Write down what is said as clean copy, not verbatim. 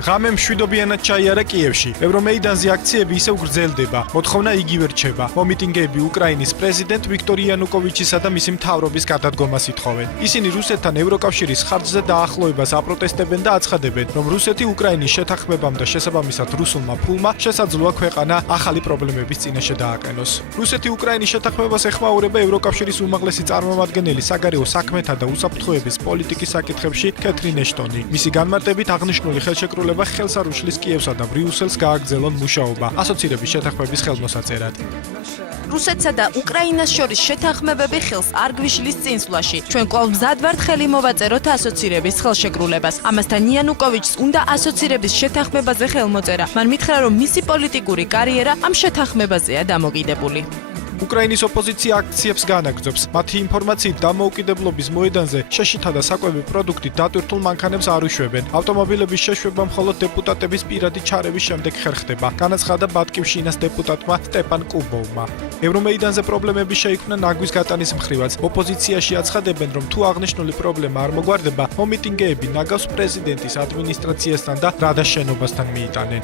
ღამე მშვიდობიანად ჩაიარა კიევში. ევრომეიდანზე აქციები ისევ გრძელდება. მოთხოვნა იგივე რჩება. მომიტინგეები უკრაინის პრეზიდენტ ვიქტორ იანუკოვიჩისა და მისი მთავრობის გადადგომას ითხოვენ. ისინი რუსეთთან ევროკავშირის ხარჯზე დაახლოებას აპროტესტებენ და აცხადებენ, რომ რუსეთი უკრაინის შეთანხმებამ და შესაბამისად რუსულმა ფულმა შესაძლოა ქვეყანა ახალი პრობლემების წინაშე დააყენოს. რუსეთი უკრაინის შეთანხმებას ეხმაურება ევროკავშირის უმაღლესი წარმომადგენელი საგარეო საქმეთა და უსაფრთხოების პოლიტიკის საკითხებში კეთრინ ეშტონი. მისი განმარტებით აღნიშნული ხელშეკრულება ხელს არ უშლის კიევსა და ბრიუსელს გააგრძელონ მუშაობა ასოცირების შეთანხმების ხელმოსაწერად. რუსეთსა და უკრაინას შორის შეთანხმებები ხელს არ გვიშლის წინსვლაში. ჩვენ კვლავ მზად ვართ ხელი მოვაწეროთ ასოცირების ხელშეკრულებას. ამასთან იანუკოვიჩს უნდა ასოცირების შეთანხმებაზე ხელმოწერა. მან მითხრა, რომ მისი პოლიტიკური კარიერა ამ შეთანხმებაზეა დამოკიდებული. უკრაინის ოპოზიცია აქციებს განაგრძობს. მათი ინფორმაციით დამოუკიდებლობის მოედანზე შეშითა და საკვები პროდუქტით დატვირთულ მანქანებს არ უშვებენ. ავტომობილების შეშვება მხოლოდ დეპუტატების პირადი ჩარევის შემდეგ ხერხდება. განაცხადა ბატკივშინას დეპუტატმა სტეპან კუბოვმა. ევრომეიდანზე პრობლემები შეიქმნა ნაგვის გატანის მხრივაც. ოპოზიციაში აცხადებენ, რომ თუ აღნიშნული პრობლემა არ მოგვარდება, მომიტინგეები ნაგავს პრეზიდენტის ადმინისტრაციასთან და რადას შენობასთან მიიტანენ.